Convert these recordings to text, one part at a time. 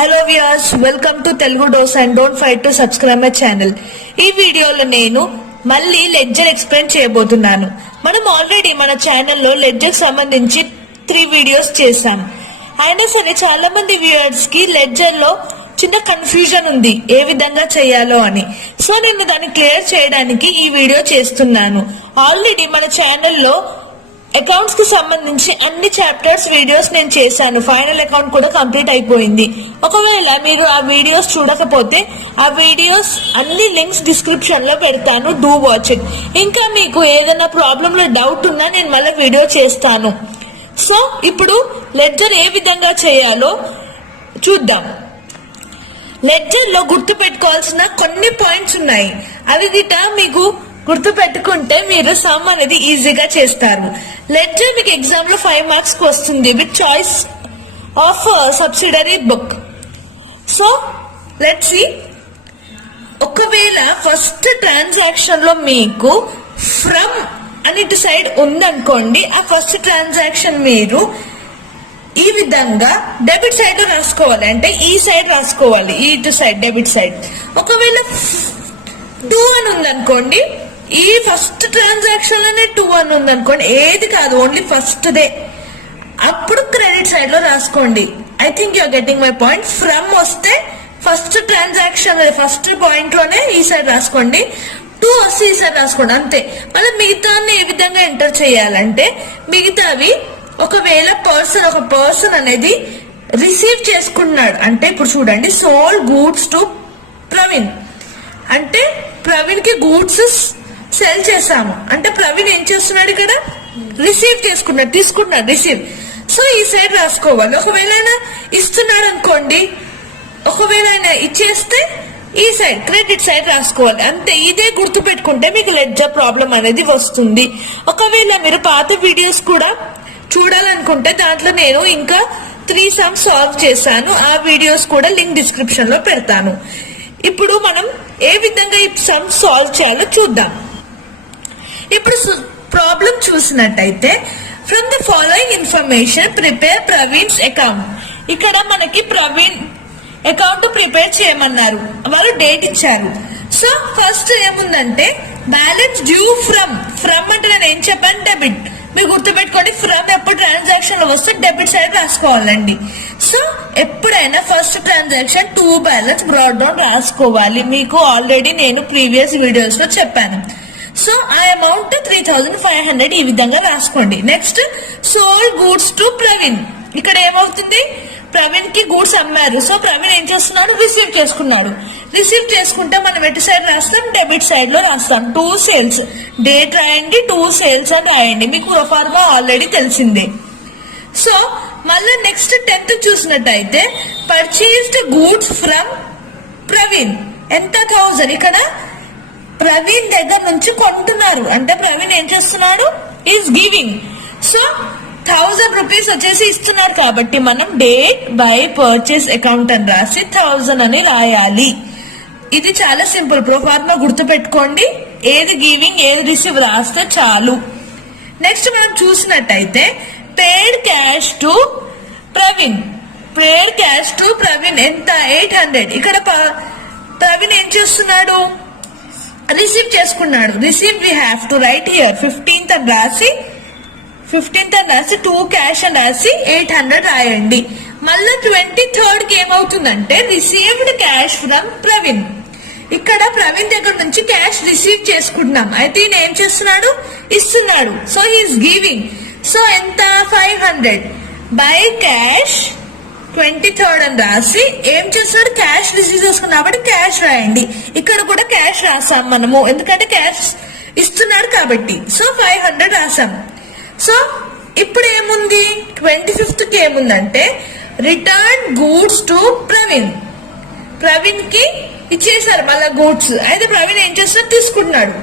Hello viewers, welcome to Telugu dose and don't forget to subscribe my channel. ఈ వీడియోలో నేను మళ్ళీ లెడ్జర్ ఎక్స్ప్లెయిన్ చేయబోతున్నాను. మనం ఆల్రెడీ మన ఛానల్లో లెడ్జర్ సంబంధించి 3 వీడియోస్ చేశాం. అయినా సరే చాలా మంది వ్యూయర్స్ కి లెడ్జర్ లో చిన్న కన్ఫ్యూజన్ ఉంది ఏ విధంగా చేయాలో అని. సో నేను దాన్ని క్లియర్ చేయడానికి ఈ వీడియో చేస్తున్నాను. ఆల్రెడీ మన ఛానల్లో అకౌంట్స్ కి సంబంధించి అన్ని చాప్టర్స్ వీడియోస్ నేను చేశాను. ఫైనల్ అకౌంట్ కూడా కంప్లీట్ అయిపోయింది. ఒకవేళ మీరు ఆ వీడియోస్ చూడకపోతే ఆ వీడియోస్ అన్ని లింక్స్ డిస్క్రిప్షన్ లో పెడతాను. Do watch it. ఇంకా మీకు ఏదైనా ప్రాబ్లమ్ లో డౌట్ ఉన్నా నేను మళ్ళీ వీడియో చేస్తాను. సో ఇప్పుడు లెడ్జర్ ఏ విధంగా చేయాలో చూద్దాం. లెడ్జర్ లో గుర్తు పెట్టుకోవాల్సిన కొన్ని పాయింట్స్ ఉన్నాయి. అవి గిట మీకు గుర్తు పెట్టుకుంటే మీరు సమ్ అనేది ఈజీగా చేస్తారు. లెడ్జర్ మీకు ఎగ్జామ్ లో 5 మార్క్స్ కు వస్తుంది with choice of subsidiary book. So let's see. ఒకవేళ ఫస్ట్ ట్రాన్సాక్షన్ లో మీకు ఫ్రమ్ అని ఇటు సైడ్ ఉందనుకోండి, ఆ ఫస్ట్ ట్రాన్సాక్షన్ మీరు ఈ విధంగా డెబిట్ సైడ్ లో రాసుకోవాలి. అంటే ఈ సైడ్ రాసుకోవాలి, ఈ ఇటు సైడ్ డెబిట్ సైడ్. ఒకవేళ 2 అని ఉందనుకోండి, ఈ ఫస్ట్ ట్రాన్సాక్షన్ లోనే 2 అని ఉందనుకోండి, ఏది కాదు ఓన్లీ ఫస్ట్ దే, అప్పుడు క్రెడిట్ సైడ్ లో రాసుకోండి. I think you're getting my point. From వస్తే ఫస్ట్ ట్రాన్సాక్షన్ ఫస్ట్ పాయింట్ లోనే ఈ సైడ్ రాసుకోండి, 2 వస్తే ఈ సైడ్ రాసుకోండి, అంతే. మళ్ళీ మిగతా ఏ విధంగా ఎంటర్ చేయాలంటే, మిగతావి ఒకవేళ ఒక పర్సన్ అనేది రిసీవ్ చేసుకున్నాడు అంటే, ఇప్పుడు చూడండి, సోల్డ్ గూడ్స్ టు ప్రవీణ్ అంటే ప్రవీణ్ కి గూడ్స్ సెల్ చేసాము అంటే ప్రవీణ్ ఏం చేస్తున్నాడు, ఇక్కడ రిసీవ్ తీసుకున్నాడు రిసీవ్. సో ఈ సైడ్ రాసుకోవాలి. ఒకవేళ ఆయన ఇస్తున్నాడు అనుకోండి, ఒకవేళ ఆయన ఇచ్చేస్తే ఈ సైడ్ క్రెడిట్ సైడ్ రాసుకోవాలి, అంతే. ఇదే గుర్తు పెట్టుకుంటే మీకు లెడ్జర్ ప్రాబ్లం అనేది వస్తుంది. ఒకవేళ మీరు పాత వీడియోస్ కూడా చూడాలనుకుంటే దాంట్లో నేను ఇంకా 3 సమ్స్ సాల్వ్ చేశాను. ఆ వీడియోస్ కూడా లింక్ డిస్క్రిప్షన్ లో పెడతాను. ఇప్పుడు మనం ఏ విధంగా ఈ సమ్ సాల్వ్ చేయాలో చూద్దాం. ఇప్పుడు ప్రాబ్లం చూసినట్టయితే, from the following information prepare Praveen's account. ఇక్కడ మనకి ప్రవీణ్ అకౌంట్ ప్రిపేర్ చేయమన్నారు, వాళ్ళు డేట్ ఇచ్చారు. సో ఫస్ట్ ఏముందంటే బ్యాలెన్స్ డ్యూ ఫ్రమ్ అంటే నేను ఏం చెప్పాను, డెబిట్. మీరు గుర్తుపెట్టుకోండి, ఫ్రమ్ ఎప్పుడు ట్రాన్సాక్షన్ లో వస్తే డెబిట్ సైడ్ రాసుకోవాలండి. సో ఎప్పుడైనా first transaction 2 balance broad down రాసుకోవాలి. మీకు ఆల్రెడీ నేను ప్రీవియస్ వీడియోస్ లో చెప్పాను. సో ఆ అమౌంట్ 3500 ఈ విధంగా రాసుకోండి. Next sold goods to Praveen. ఇక్కడ ఏమవుతుంది, ప్రవీణ్ కి గూడ్స్ అమ్మారు. సో ప్రవీణ్ ఏం చేస్తున్నాడు, రిసీవ్ చేసుకున్నాడు. రిసీవ్ చేసుకుంటే మనం ఎటు సైడ్ రాస్తాం, డెబిట్ సైడ్ లో రాస్తాం. 2 సేల్స్ డేట్ రాయండి, 2 సేల్స్ అని రాయండి. మీకు ఫార్మా ఆల్రెడీ తెలిసిందే. సో మళ్ళీ నెక్స్ట్ 10th చూసినట్టయితే పర్చేస్డ్ గూడ్స్ ఫ్రమ్ ప్రవీణ్ ఎంత 1000. ఇక్కడ ప్రవీణ్ దగ్గర నుంచి కొంటున్నారు అంటే ప్రవీణ్ ఏం చేస్తున్నాడు, ఈజ్ గివింగ్. సో 1000 రూపీస్ వచ్చేసి ఇస్తున్నారు కాబట్టి మనం డేట్ బై పర్చేస్ అకౌంట్ అని రాసి 1000 అని రాయాలి. ఇది చాలా సింపుల్. ప్రోఫార్మా గుర్తు పెట్టుకోండి, ఏది గివింగ్ ఏది రిసీవ్ రాస్తే చాలు. నెక్స్ట్ మనం చూసినట్టయితే paid cash to Praveen. Paid cash to Praveen ఎంత 800. ఇక్కడ ప్రవీణ్ ఏం చేస్తున్నాడు, రిసీవ్ చేసుకున్నాడు. Receive we have to write here 15th అని రాసి 2 క్యాష్ అని రాసి 800 రాయండి. మళ్ళీ 23rd కి ఏమవుతుందంటే రిసీవ్డ్ క్యాష్ ఫ్రమ్ ప్రవీణ్. ఇక్కడ ప్రవీణ్ దగ్గర నుంచి క్యాష్ రిసీవ్ చేసుకుంటున్నాం, అయితే ఈయన ఏం చేస్తున్నాడు, ఇస్తున్నాడు. So he's giving. సో ఎంత 500 బై క్యాష్ 23rd అని రాసి ఏం చేస్తున్నాడు, క్యాష్ రిసీవ్ చేసుకున్నాడు కాబట్టి క్యాష్ రాయండి. ఇక్కడ కూడా క్యాష్ రాసాం మనము, ఎందుకంటే క్యాష్ ఇస్తున్నాడు కాబట్టి. సో 500 రాసాం. సో ఇప్పుడు ఏముంది, 25th కి ఏముందంటే return goods to Praveen. Praveen కి ఇచ్చేసారు మళ్ళా గూడ్స్, అయితే ప్రవీణ్ ఏం చేస్తున్నాడు, తీసుకుంటున్నాడు,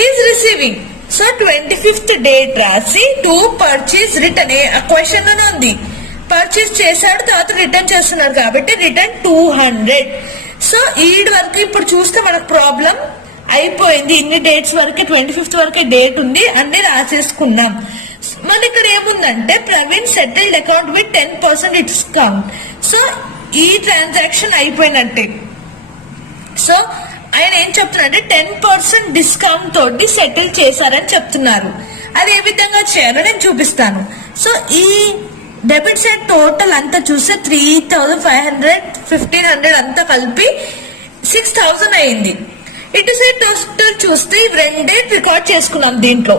he's receiving. So 25th date రాసి 2 పర్చేస్ రిటర్న్. ఆ క్వశ్చన్ లోనే ఉంది, పర్చేస్ చేశాడు తర్వాత రిటర్న్ చేస్తున్నాడు కాబట్టి రిటర్న్ 200. సో ఈ వరకు ఇప్పుడు చూస్తే మనకు ప్రాబ్లం అయిపోయింది. ఇన్ని డేట్స్ వరకే 25th వరకే డేట్ ఉంది, అన్ని రాసేసుకున్నాం. మన ఇక్కడ ఏముందంటే Praveen settled account with 10% discount. So ఈ ట్రాన్సాక్షన్ అయిపోయినట్టే. సో ఆయన ఏం చెప్తున్నారంటే 10% డిస్కౌంట్ తోటి సెటిల్ చేశారని చెప్తున్నారు. అది ఏ విధంగా చేయాలో నేను చూపిస్తాను. సో ఈ డెబిట్ సైడ్ టోటల్ అంతా చూస్తే 3,500 1,500 అంతా కలిపి 6,000 అయింది. ఇటు సైడ్ టోటల్ చూస్తే ఇవి రెండే రికార్డ్ చేసుకున్నాం. దీంట్లో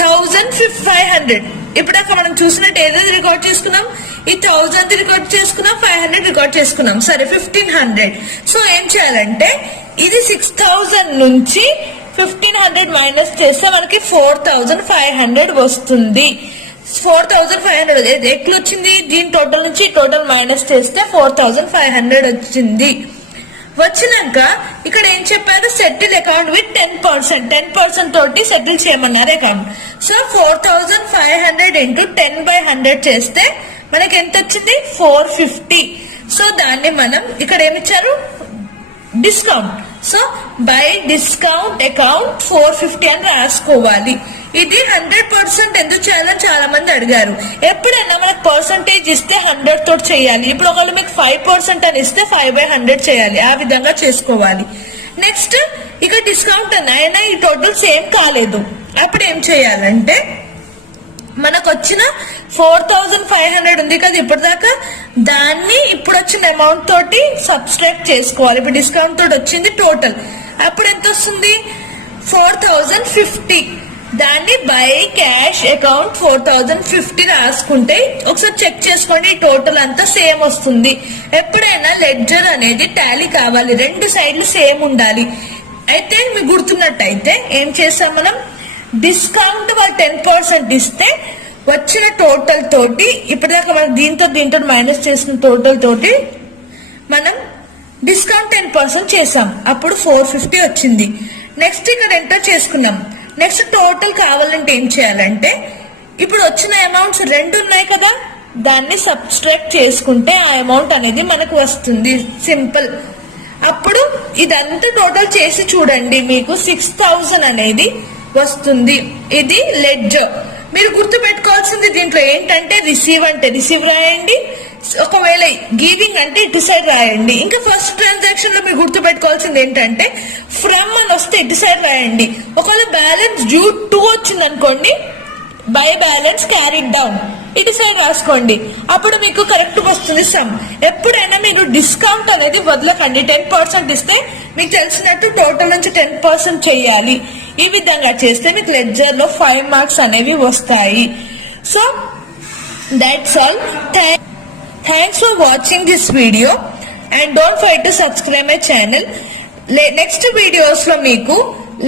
1,500 ఇప్పుడాక మనం చూసినట్టు ఏదైతే రికార్డ్ చేసుకున్నాం, ఈ 1,000 రికార్డ్ చేసుకున్నాం, 500 రికార్డ్ చేసుకున్నాం, సరే 1,500. సో ఏం చేయాలంటే ఇది 6,000 నుంచి 1,500 మైనస్ చేస్తే మనకి 4,500 వస్తుంది. 4,500 ఎట్లా వచ్చింది? దీని టోటల్ నుంచి టోటల్ మైనస్ చేస్తే 4,500 వచ్చింది. వచ్చినాక ఇక్కడ ఏం చెప్పారు? సెటిల్ అకౌంట్ విత్ 10% తోటి సెటిల్ చేయమన్నారు అకౌంట్. సో 4,500 ఇంటూ 10/100 చేస్తే మనకి ఎంత వచ్చింది? 450. సో దాన్ని మనం ఇక్కడ ఏమిచ్చారు? Discount. So by discount account 450 అని రాసుకోవాలి. ఇది 100% ఎందుకు చేయాలని చాలా మంది అడిగారు. ఎప్పుడైనా మనకు పర్సంటేజ్ ఇస్తే 100 తోటి చేయాలి. ఇప్పుడు ఒకవేళ మీకు 5% అని ఇస్తే 5/100 చేయాలి. ఆ విధంగా చేసుకోవాలి. నెక్స్ట్ ఇక డిస్కౌంట్ అయినా ఈ టోటల్ సేమ్ కాలేదు. అప్పుడు ఏం చేయాలంటే మనకు వచ్చిన 4,500 ఉంది కదా ఇప్పటిదాకా, దాన్ని ఇప్పుడు వచ్చిన అమౌంట్ తోటి సబ్స్ట్రాక్ట్ చేసుకోవాలి. ఇప్పుడు డిస్కౌంట్ తోటి వచ్చింది టోటల్. అప్పుడు ఎంత వస్తుంది? 4,050. దాన్ని బై క్యాష్ అకౌంట్ 4,050 రాసుకుంటే ఒకసారి చెక్ చేసుకోండి, ఈ టోటల్ అంతా సేమ్ వస్తుంది. ఎప్పుడైనా లెడ్జర్ అనేది టాలీ కావాలి, రెండు సైడ్లు సేమ్ ఉండాలి. అయితే మీకు గుర్తున్నట్టయితే ఏం చేస్తాం మనం? డిస్కౌంట్ వాళ్ళు 10% ఇస్తే వచ్చిన టోటల్ తోటి ఇప్పటిదాకా మనం దీంతో మైనస్ చేసిన టోటల్ తోటి మనం డిస్కౌంట్ 10% చేసాం. అప్పుడు 450 వచ్చింది. నెక్స్ట్ ఇక్కడ ఎంటర్ చేసుకున్నాం. నెక్స్ట్ టోటల్ కావాలంటే ఏం చేయాలంటే ఇప్పుడు వచ్చిన అమౌంట్స్ రెండు ఉన్నాయి కదా, దాన్ని సబ్స్ట్రాక్ట్ చేసుకుంటే ఆ అమౌంట్ అనేది మనకు వస్తుంది. సింపుల్. అప్పుడు ఇదంతా టోటల్ చేసి చూడండి, మీకు 6,000 అనేది వస్తుంది. ఇది లెడ్జర్. మీరు గుర్తు పెట్టుకోవాల్సింది దీంట్లో ఏంటంటే రిసీవ్ అంటే రిసీవ్ రాయండి, ఒకవేళ గివింగ్ అంటే ఇటు సైడ్ రాయండి. ఇంకా ఫస్ట్ ట్రాన్సాక్షన్ లో మీరు గుర్తు పెట్టుకోవాల్సింది ఏంటంటే ఫ్రమ్ అని వస్తే ఇటు సైడ్ రాయండి. ఒకవేళ బ్యాలెన్స్ డ్యూ 2 వచ్చింది అనుకోండి, బై బ్యాలెన్స్ క్యారీడ్ డౌన్ ఇటు సైడ్ రాసుకోండి. అప్పుడు మీకు కరెక్ట్ వస్తుంది సమ్. ఎప్పుడైనా మీరు డిస్కౌంట్ అనేది వదలకండి. 10% ఇస్తే మీకు తెలిసినట్టు టోటల్ నుంచి 10% చేయాలి. ఈ విధంగా చేస్తే మీకు లెడ్జర్ లో 5 మార్క్స్ అనేవి వస్తాయి. So that's all. Thanks for watching this video and don't forget to subscribe my channel. Next videos లో మీకు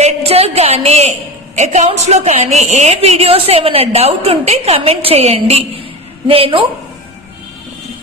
లెడ్జర్ కానీ అకౌంట్స్ లో కానీ ఏ వీడియోస్ ఏమైనా డౌట్ ఉంటే కమెంట్ చేయండి. నేను